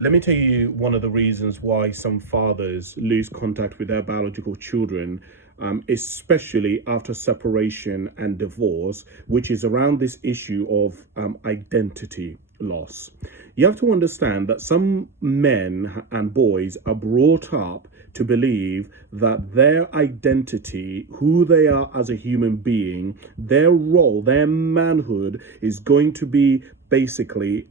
Let me tell you one of the reasons why some fathers lose contact with their biological children, especially after separation and divorce, which is around this issue of identity loss. You have to understand that some men and boys are brought up to believe that their identity, who they are as a human being, their role, their manhood is going to be basically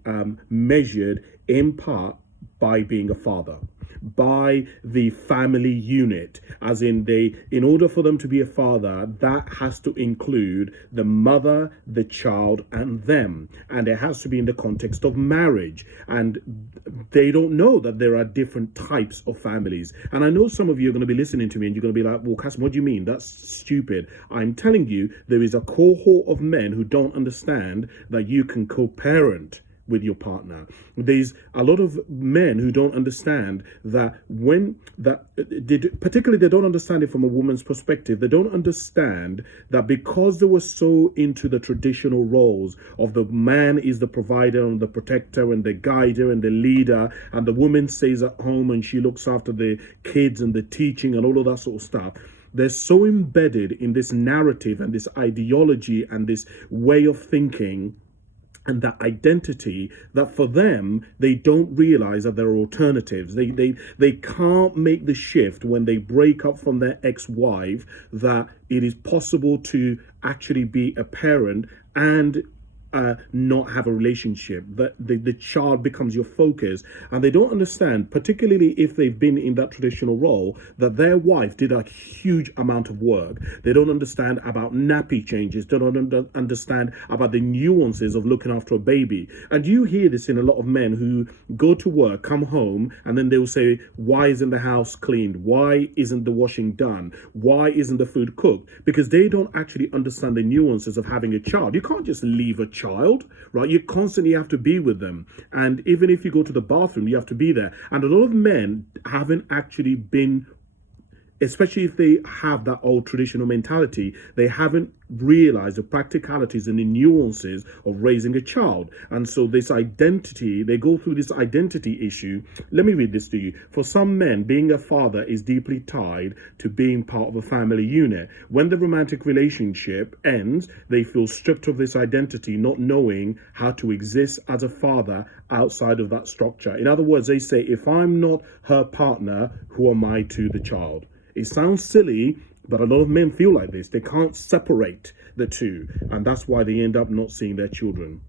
measured in part by being a father, by the family unit, as in in order for them to be a father, that has to include the mother, the child, and them, and it has to be in the context of marriage. And they don't know that there are different types of families. And I know some of you are going to be listening to me and you're going to be like, well, Cass, what do you mean? That's stupid. I'm telling you, there is a cohort of men who don't understand that you can co-parent with your partner. There's a lot of men who don't understand that particularly they don't understand it from a woman's perspective. They don't understand that because they were so into the traditional roles of the man is the provider and the protector and the guider and the leader, and the woman stays at home and she looks after the kids and the teaching and all of that sort of stuff. They're so embedded in this narrative and this ideology and this way of thinking and that identity, that for them they don't realize that there are alternatives. They can't make the shift when they break up from their ex-wife, that it is possible to actually be a parent and not have a relationship, that the child becomes your focus. And they don't understand, particularly if they've been in that traditional role, that their wife did a huge amount of work. They don't understand about nappy changes. They don't understand about the nuances of looking after a baby. And you hear this in a lot of men who go to work, come home, and then they will say, why isn't the house cleaned? Why isn't the washing done? Why isn't the food cooked? Because they don't actually understand the nuances of having a child. You can't just leave a child, right? You constantly have to be with them. And even if you go to the bathroom, you have to be there. And a lot of men haven't actually been, especially if they have that old traditional mentality, they haven't realized the practicalities and the nuances of raising a child. And so this identity, they go through this identity issue. Let me read this to you. For some men, being a father is deeply tied to being part of a family unit. When the romantic relationship ends, they feel stripped of this identity, not knowing how to exist as a father outside of that structure. In other words, they say, if I'm not her partner, who am I to the child? It sounds silly, but a lot of men feel like this. They can't separate the two, and that's why they end up not seeing their children.